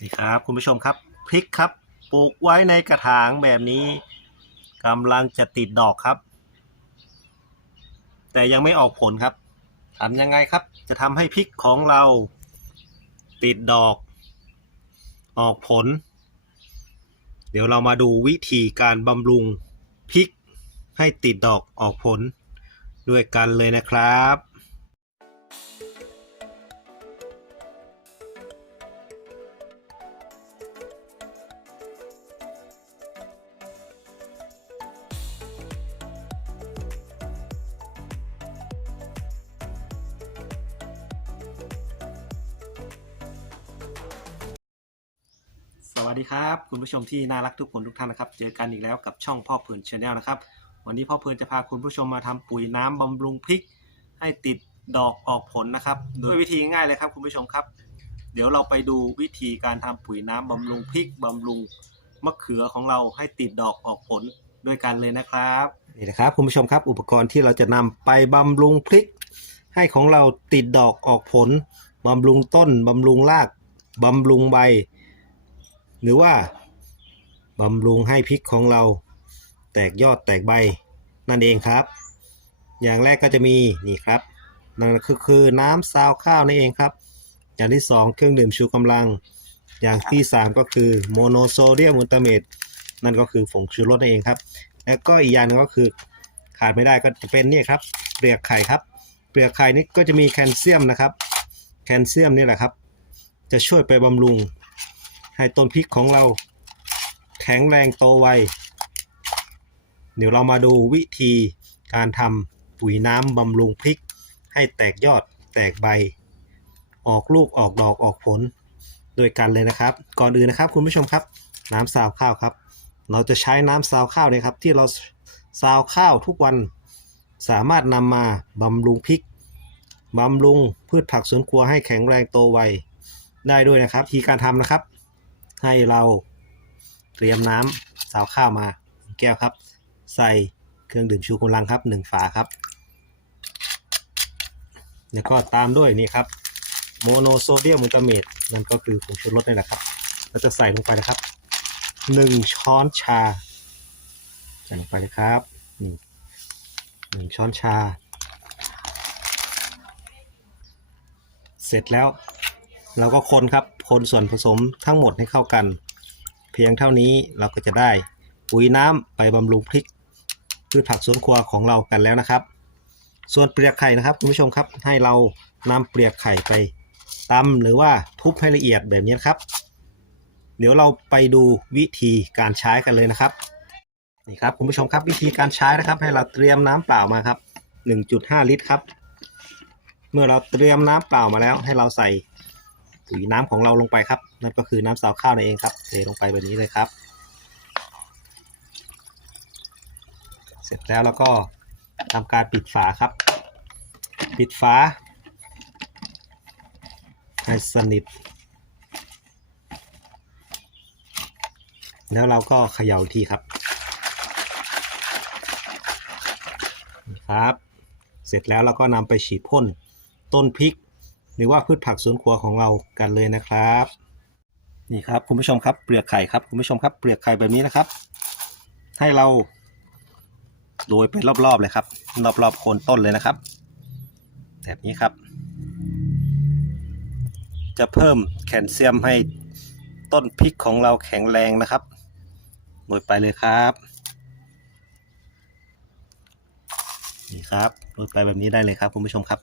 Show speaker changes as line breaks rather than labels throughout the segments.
นี่ครับคุณผู้ชมครับพริกครับปลูกไว้ในกระถางแบบนี้กำลังจะติดดอกครับ แต่ยังไม่ออกผลครับทำยังไงครับ จะทำให้พริกของเราติดดอก ออกผล เดี๋ยวเรามาดูวิธีการบำรุงพริกให้ติดดอกออกผลด้วยกันเลยนะครับ วัสดีครับ คุณผู้ชมที่น่ารักทุกคนทุกท่านนะครับ เจอกันอีกแล้วกับช่องพ่อเพลินชาแนลนะครับ วันนี้พ่อเพลินจะพาคุณผู้ชมมาทำปุ๋ยน้ำบำรุงพริก ให้ติดดอกออกผลนะครับ โดยวิธีง่ายเลยครับคุณผู้ชมครับ เดี๋ยวเราไปดูวิธีการทำปุ๋ยน้ำบำรุงพริกบำรุงมะเขือของเราให้ติดดอกออกผลด้วยกันเลยนะครับนี่นะครับคุณผู้ชมครับอุปกรณ์ที่เราจะนำไปบำรุงพริก ให้ของเราติดดอกออกผลบำรุงต้นบำรุงรากบำรุงใบ หรือว่าบำรุงให้พริกของเรา แตกยอดแตกใบนั่นเองครับ อย่างแรกก็จะมีนี่ครับนั่นก็คือน้ำซาวข้าวนั่นเองครับ อย่างที่สองเครื่องดื่มชูกำลัง อย่างที่สามก็คือโมโนโซเดียมอุลตราเมตนั่นก็คือผงชูรสนั่นเองครับ แล้วก็อีกอย่างนึงก็คือขาดไม่ได้ก็จะเป็นนี่ครับเปลือกไข่ครับ เปลือกไข่นี่ก็จะมีแคลเซียมนะครับ แคลเซียมนี่แหละครับ จะช่วยไปบำรุง ให้ต้นพริกของเรา แข็งแรงโตไว เดี๋ยวเรามาดูวิธีการทำปุ๋ยน้ำบำรุงพริก ให้แตกยอดแตกใบ ออกลูกออกดอกออกผลด้วยกันเลยนะครับ ก่อนอื่นนะครับคุณผู้ชมครับ น้ำซาวข้าวครับ เราจะใช้น้ำซาวข้าวเนี่ยครับ ที่เราซาวข้าวทุกวันสามารถนำมาบำรุงพริกบำรุงพืชผักสวนครัวให้แข็งแรงโตไวได้ด้วยนะครับ ทีการทำนะครับ ให้เราเตรียมน้ำสาวข้าวมาแก้วครับ ใส่เครื่องดื่มชูกำลังครับหนึ่งฝาครับ แล้วก็ตามด้วยนี่ครับโมโนโซเดียมอุลตาเมตนั่นก็คือผงชูรสนี่แหละครับเราจะใส่ลงไปนะครับหนึ่งช้อนชาใส่ลงไปนะครับนี่หนึ่งช้อนชา เสร็จแล้ว เราก็คนครับ คนส่วนผสมทั้งหมดให้เข้ากัน เพียงเท่านี้เราก็จะได้ปุ๋ยน้ำไปบำรุงพริกพืชผักสวนครัวของเรากันแล้วนะครับ ส่วนเปลือกไข่นะครับคุณผู้ชมครับ ให้เรานำเปลือกไข่ไปตำหรือว่าทุบให้ละเอียดแบบนี้นครับ เดี๋ยวเราไปดูวิธีการใช้กันเลยนะครับนี่ครับคุณผู้ชมครับวิธีการใช้นะครับ ให้เราเตรียมน้ำเปล่ามาครับ 1.5 ลิตรครับ เมื่อเราเตรียมน้ำเปล่ามาแล้ว ให้เราใส่ ปุ๋ยน้ำของเราลงไปครับ นั่นก็คือน้ำซาวข้าวนั่นเองครับเทลงไปแบบนี้เลยครับ เสร็จแล้วเราก็ทำการปิดฝาครับ ปิดฝาให้สนิท แล้วเราก็เขย่าทีครับนี่ครับ เสร็จแล้วเราก็นำไปฉีดพ่นต้นพริก รือว่าพืชผักสวนครัวของเรากันเลยนะครับ นี่ครับคุณผู้ชมครับเปลือกไข่ครับคุณผู้ชมครับเปลือกไข่แบบนี้นะครับ ให้เราโรยไปรอบๆเลยครับ รอบๆโคนต้นเลยนะครับ แบบนี้ครับ จะเพิ่มแคลเซียมให้ต้นพริกของเราแข็งแรงนะครับโรยไปเลยครับนี่ครับโรยไปแบบนี้ได้เลยครับคุณผู้ชมครับ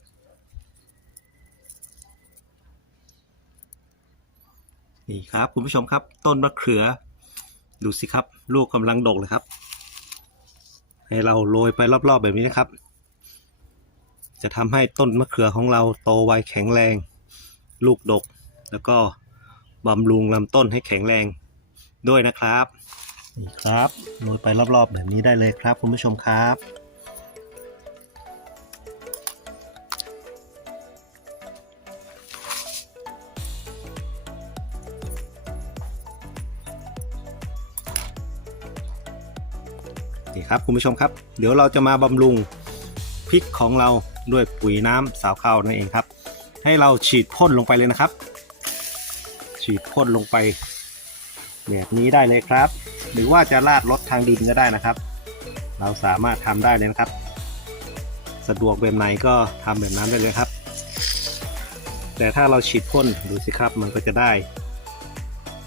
นี่ครับคุณผู้ชมครับ ต้นมะเขือ ดูสิครับ ลูกกำลังดกเลยครับ ให้เราโรยไปรอบๆแบบนี้นะครับ จะทำให้ต้นมะเขือของเราโตไวแข็งแรง ลูกดก แล้วก็บำรุงลำต้นให้แข็งแรงด้วยนะครับนี่ครับโรยไปรอบๆแบบนี้ได้เลยครับ คุณผู้ชมครับ ครับคุณผู้ชมครับ เดี๋ยวเราจะมาบำรุงพริกของเราด้วยปุ๋ยน้ำสาวข้าวนั่นเองครับ ให้เราฉีดพ่นลงไปเลยนะครับฉฉีดพ่นลงไป แบบนี้ได้เลยครับ หรือว่าจะราดรถทางดินก็ได้นะครับ เราสามารถทำได้เลยนะครับ สะดวกแบบไหนก็ทำแบบนั้นได้เลยครับ แต่ถ้าเราฉีดพ่นดูสิครับมันก็จะได้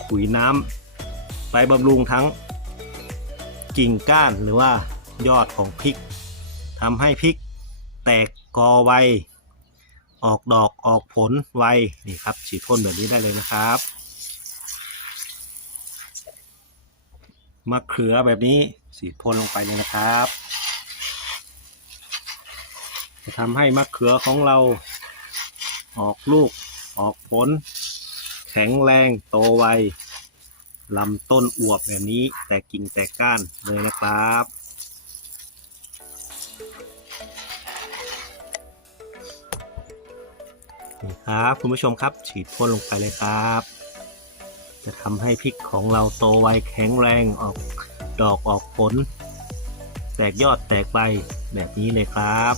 ปุ๋ยน้ำไปบำรุงทั้ง กิ่งก้านหรือว่ายอดของพริกทำให้พริกแตกกอไว ออกดอกออกผลไวนี่ครับฉีดพ่นแบบนี้ได้เลยนะครับมะเขือแบบนี้ฉีดพ่นลงไปเลยนะครับ จะทำให้มะเขือของเราออกลูกออกผล แข็งแรงโตไว ลำต้นอวบแบบนี้แตกกิ่งแตกก้านเลยนะครับ นี่ครับคุณผู้ชมครับฉีดพ่นลงไปเลยครับ จะทำให้พริกของเราโตไวแข็งแรงออกดอกออกผล แตกยอดแตกใบแบบนี้เลยครับ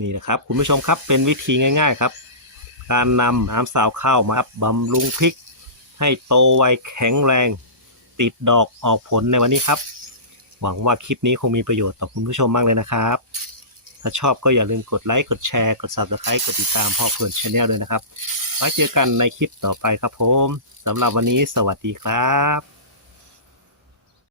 นี่นะครับคุณผู้ชมครับเป็นวิธีง่าย ๆ ครับ การนำน้ำสาวข้าวมาบำรุงพริก ให้โตไวแข็งแรง ติดดอกออกผลในวันนี้ครับ หวังว่าคลิปนี้คงมีประโยชน์ต่อคุณผู้ชมมากเลยนะครับ ถ้าชอบก็อย่าลืมกดไลค์ กดแชร์ กด subscribe กดติดตามพ่อเพื่อนชาแนลด้วยนะครับ ไว้เจอกันในคลิปต่อไปครับผมสำหรับวันนี้สวัสดีครับ